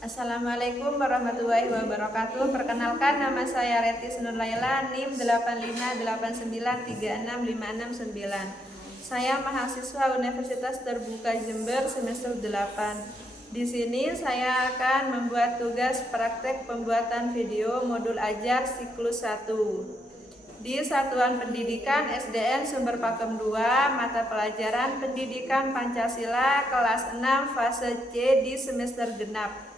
Assalamualaikum warahmatullahi wabarakatuh. Perkenalkan, nama saya Retis Nur Laila, NIM 8589365669. Saya mahasiswa Universitas Terbuka Jember semester 8. Di sini saya akan membuat tugas praktek pembuatan video modul ajar siklus 1 di Satuan Pendidikan SDN Sumber Pakem 2, mata pelajaran Pendidikan Pancasila kelas 6 fase C di semester genap.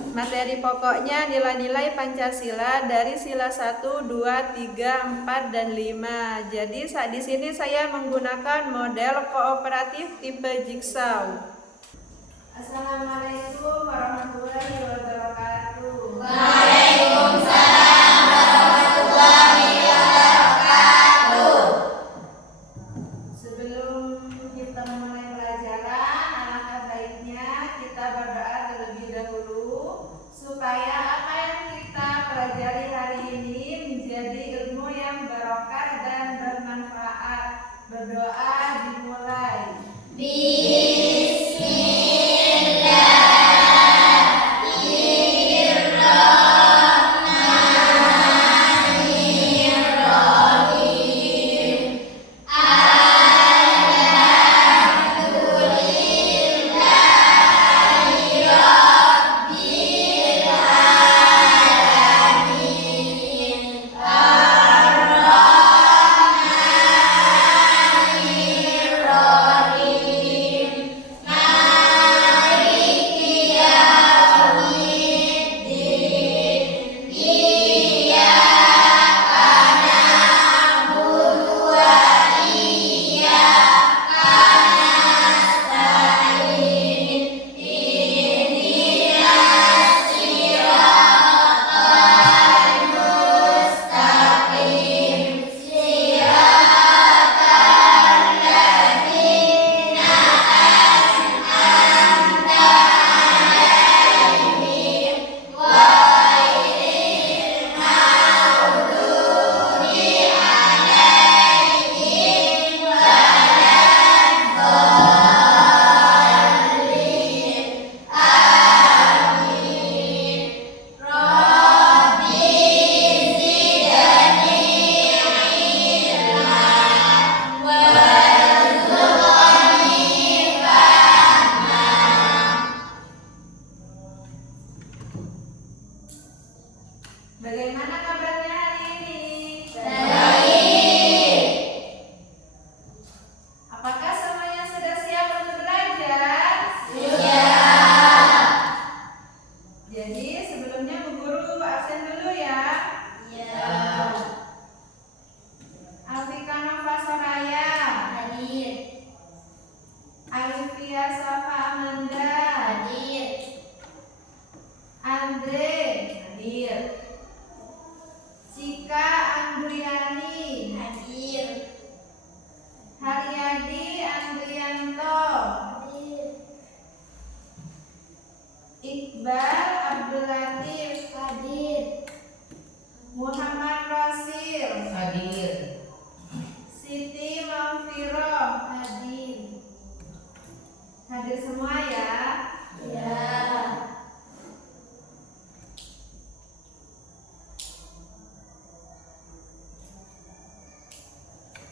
Materi pokoknya nilai-nilai Pancasila dari sila 1, 2, 3, 4, dan 5. Jadi di sini saya menggunakan model kooperatif tipe jigsaw. Assalamualaikum warahmatullahi wabarakatuh. Waalaikumsalam warahmatullahi wabarakatuh. Sebelum kita memulai pelajaran, alangkah baiknya kita berdoa terlebih dahulu supaya apa yang kita pelajari hari ini menjadi ilmu yang barokah dan bermanfaat. Berdoa dimulai. Bagaimana kabarnya hari ini? Baik. Apakah semuanya sudah siap untuk belajar? Siap. Jadi sebelumnya Bu Guru absen dulu ya. Iya. Alfika Nova Soraya, Hadir. Alfia Safa Amanda, Hadir. Andre hadir, Cika Andriani, Hadir. Haryadi Andrianto, Hadir. Iqbal Abdul Latif, Hadir. Muhammad Rosil, Hadir. Siti Mamfiroh, Hadir. hadir semua ya. Ya.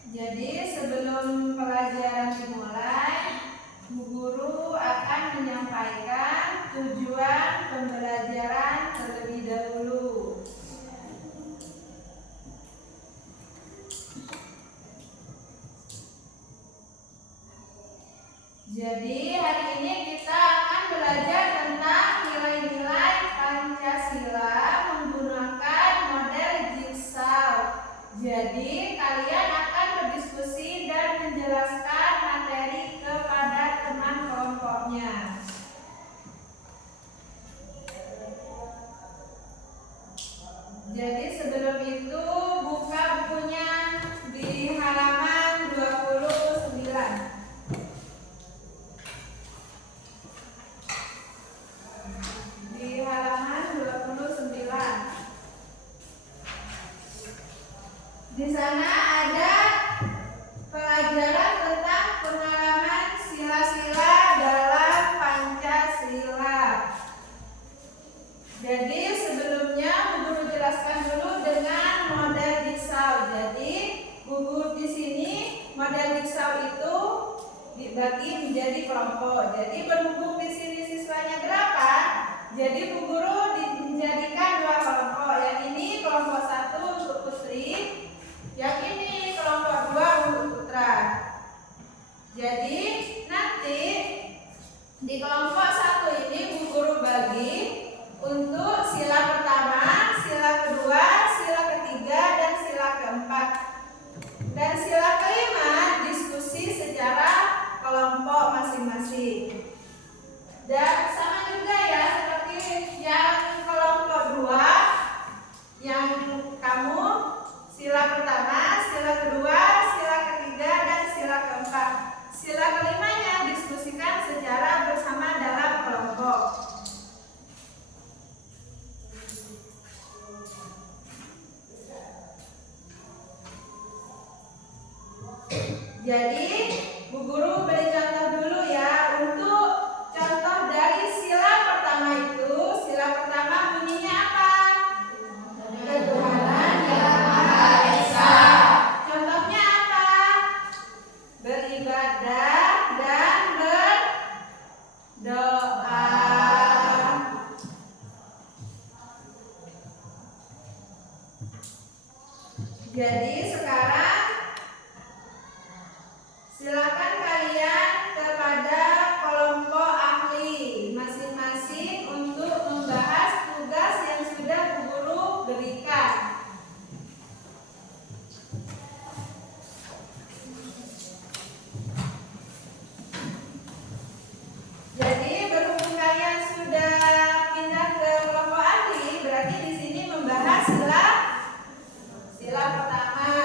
Jadi sebelum pelajaran dimulai, Bu Guru akan menyampaikan tujuan pembelajaran terlebih dahulu. Jadi hari ini kita akan belajar tentang nilai-nilai Pancasila menggunakan model jigsaw. Jadi kalian akan berdiskusi dan menjelaskan materi kepada teman kelompoknya. Jadi sebelum itu buka bukunya di halaman 29. dibagi menjadi kelompok. Jadi berhubung di sini siswanya 8, jadi Bu Guru menjadikan 2 kelompok. Yang ini kelompok 1 untuk Putri, yang ini kelompok 2 untuk Putra. Jadi nanti di kelompok 1 ini Bu Guru bagi untuk sila pertama, sila kedua, sila ketiga, dan sila keempat. Dan sila kelima diskusi secara kelompok masing-masing. Dan sama juga ya seperti yang kelompok 2, yang kamu sila pertama, sila kedua, sila ketiga, dan sila keempat. Sila kelimanya diskusikan secara bersama dalam kelompok. Jadi Bu Guru beri contoh dulu ya. Untuk contoh dari sila pertama itu, sila pertama bunyinya apa? Ketuhanan Yang Maha Esa. Contohnya apa? Beribadah dan berdoa. Jadi sekarang silakan kalian kepada kelompok ahli masing-masing untuk membahas tugas yang sudah Bu Guru berikan. Jadi berhubung kalian sudah pindah ke kelompok ahli, berarti di sini membahas sila pertama.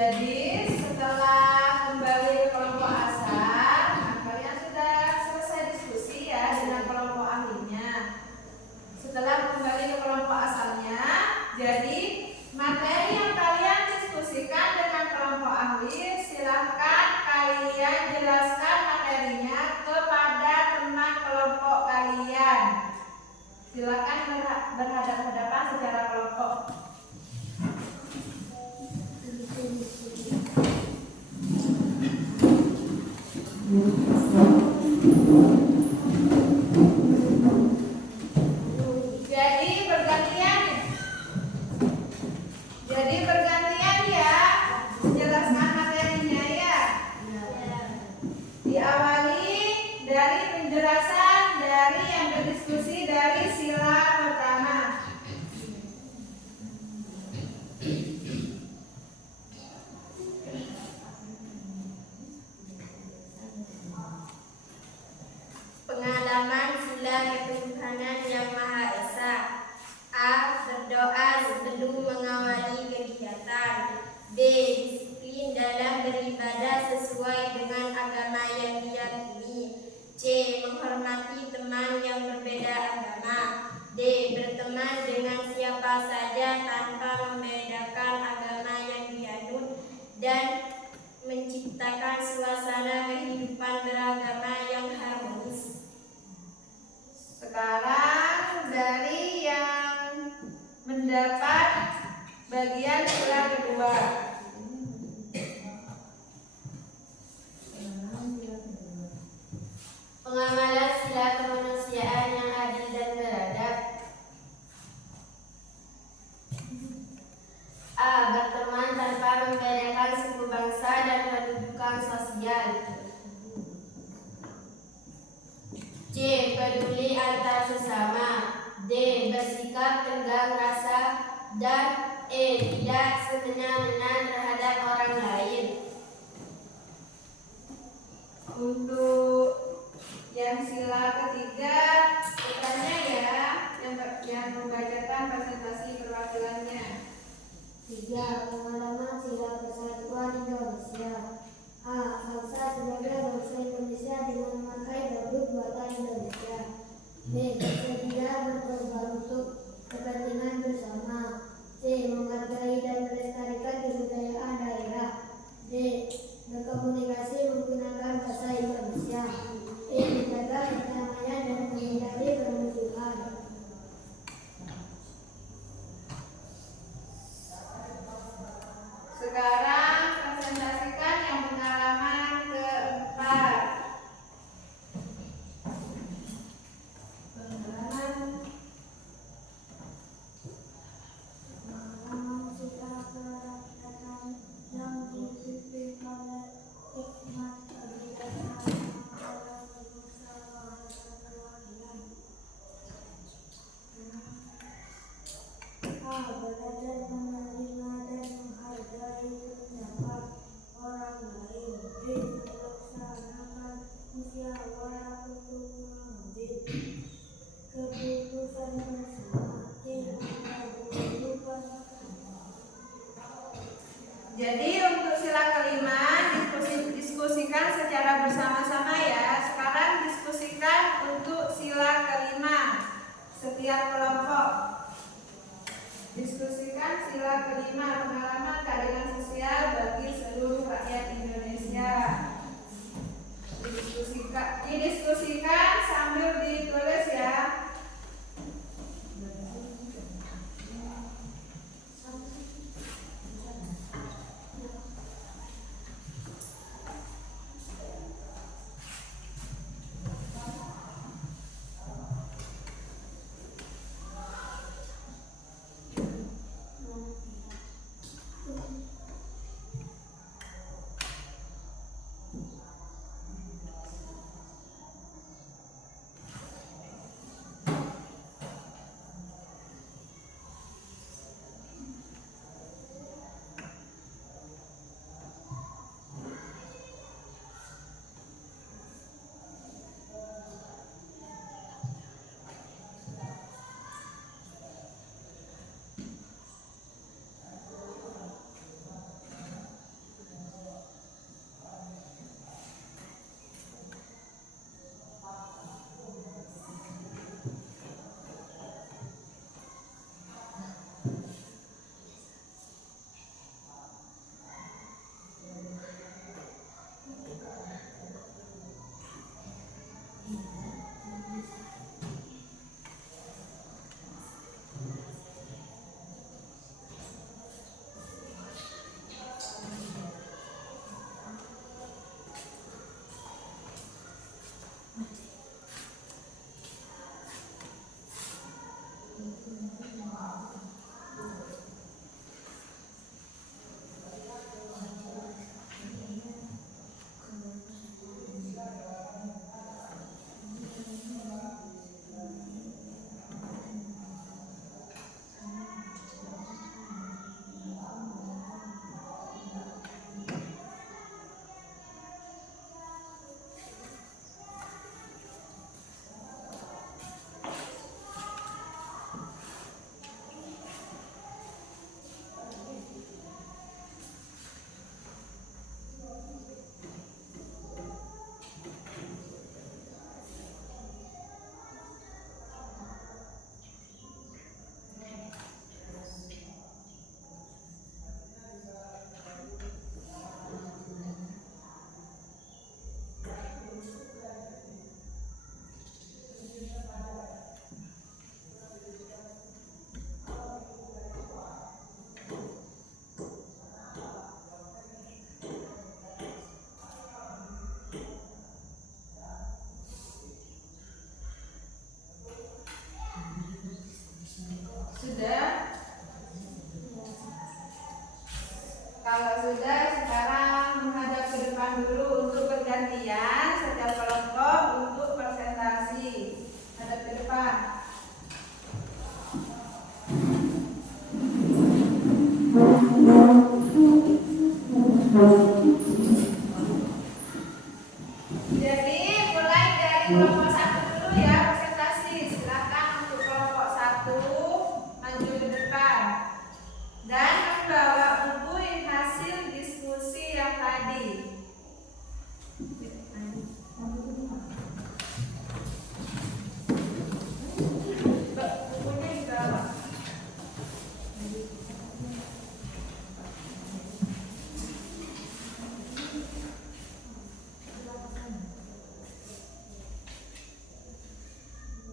Jadi setelah kembali ke kelompok asal, kalian sudah selesai diskusi ya dengan kelompok ahlinya. Setelah kembali ke kelompok asalnya, jadi materi yang kalian diskusikan dengan kelompok ahli, silakan kalian jelaskan materinya kepada teman kelompok kalian. Silakan berhadapan-hadapan secara kelompok. Jadi bergantian ya, menjelaskan materinya ya. Diawali dari penjelasan dari yang berdiskusi dari sila pertama. Pengalaman sila ketuhanan yang Maha Esa. A. Berdoa sebelum mengawali kegiatan. B. Disiplin dalam beribadah sesuai dengan agama yang diyakini. C. Menghormati teman yang berbeda agama. D. Berteman dengan siapa saja tanpa membedakan agama yang dianut dan menciptakan suasana kehidupan beragama yang harmonis. Sekarang dari yang mendapat bagian sila kedua. Pengamalan sila kemanusiaan yang adil dan beradab. A. Berteman tanpa membedakan suku bangsa dan kedudukan sosial. C. Peduli antar sesama. D. Bersikap tenggang rasa. Dan E. Tidak semena-mena terhadap orang lain. Untuk yang sila ketiga, bertanya ya, yang membacakan presentasi perwakilannya. 3. Pengalaman sila persatuan Indonesia. A. Bangsa sebagai bangsa Indonesia dengan memakai produk buatan Indonesia. B. Bersedia berkorban untuk kepentingan bersama. C. Menghargai dan melestarikan kebudayaan daerah. D. Berkomunikasi menggunakan bahasa Indonesia. E. Menjaga perdamaian dan menghindari permusuhan. Sekarang presentasikan yang pengalaman keempat. Pengalaman sila peradaban yang dipimpin oleh hikmat kebijaksanaan dalam bermusyawarah dan keadilan. A. Belajar menerima dan menghargai pendapat orang lain. B. Melaksanakan musyawarah untuk mengambil keputusan bersama. C. Menggabungkan. Jadi untuk sila kelima diskusikan secara bersama-sama ya. Sekarang diskusikan untuk sila kelima setiap kelompok. Diskusikan sila kelima, pengalaman keadilan sosial bagi seluruh rakyat Indonesia. Didiskusikan sambil ditulis ya.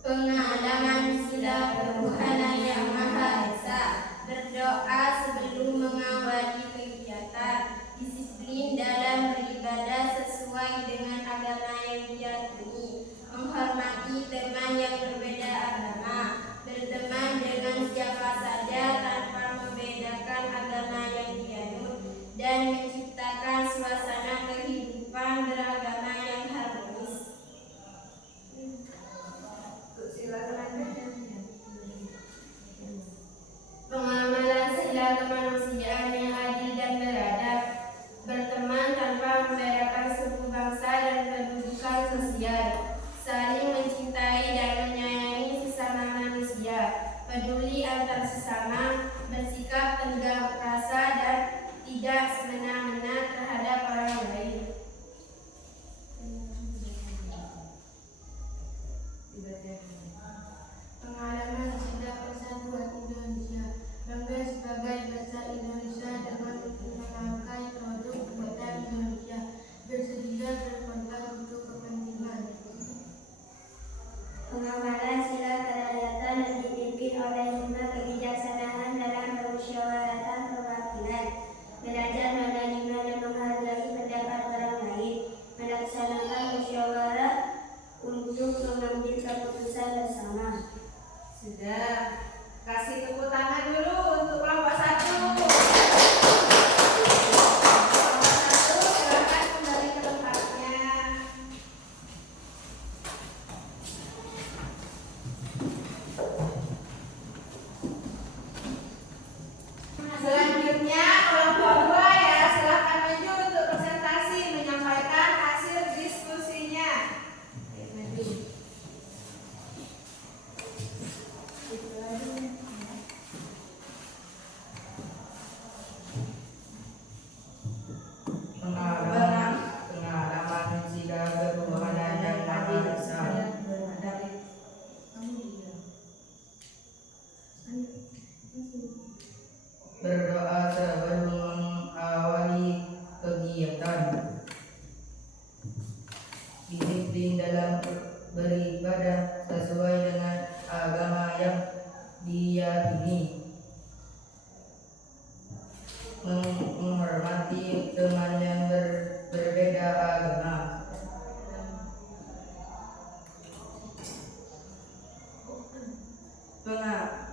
Pengalaman sila Tuhan yang Maha Esa. Berdoa sebelum mengawali kegiatan. Disiplin dalam beribadah sesuai dengan agama yang diyakini. Menghormati teman yang berbeda agama. Berteman dengan siapa saja tanpa membedakan agama yang dianut. Dan menciptakan suasana kehidupan beragama yang harmonis. Pengamalan sila kemanusiaan yang adil dan beradab. Berteman tanpa membedakan suku bangsa dan kedudukan sosial. Saling mencintai dan menyayangi sesama manusia. Peduli antar sesama. Bersikap tegar rasa dan tidak semena-mena terhadap orang lain. Pengalaman sila persatuan Indonesia. Bangga sebagai bangsa Indonesia dengan mengangkat produk buatan Indonesia. Bersedia berkorban untuk kepentingan. Pengamalan sila kerakyatan yang dipimpin oleh hikmah kebijaksanaan dalam permusyawaratan perwakilan. Belajar menerima dan menghargai pendapat orang lain. Melaksanakan musyawarah untuk mengambil keputusan bersama. Sudah. Kasih tepuk tangan dulu untuk kelompok 1. Kelompok 1 silakan kembali ke tempatnya. Selanjutnya kelompok 2 ya, silakan maju untuk presentasi menyampaikan hasil diskusinya. Ayo maju. Pengalaman sila ketuhanan yang Maha Esa. Berdoa sebelum mengawali kegiatan. Disiplin dalam beribadah sesuai dengan agama yang diyakini. Menghormati teman yang berbeda agama.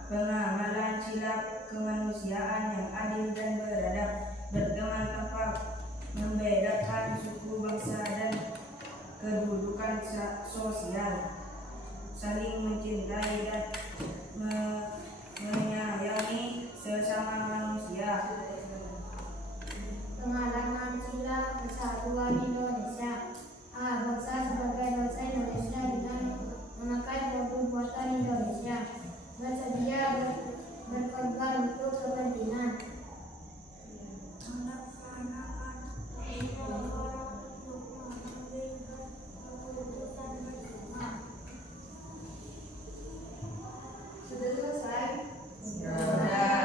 Pengamalan sila kemanusiaan yang adil dan beradab. Berteman tanpa membedakan suku bangsa dan kedudukan sosial. Saling mencintai dan menyayangi sesama manusia. Pengalaman sila persatuan Indonesia. Bangsa sebagai bangsa Indonesia dengan memakai produk buatan Indonesia. Bersedia berkorban untuk kepentingan. Sudah selesai? Sudah.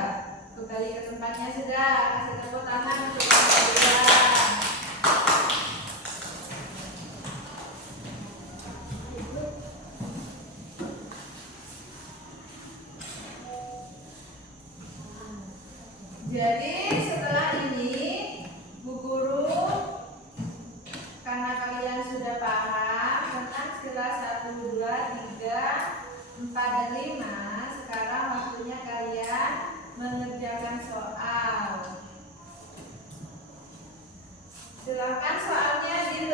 Kembali ke tempatnya sudah. Kasih tepuk tangan untuk kelompok 2. Jadi setelah ini Bu Guru, karena kalian sudah paham tentang sila 1, 2, 3, 4, dan 5, sekarang waktunya kalian mengerjakan soal. Silakan soalnya di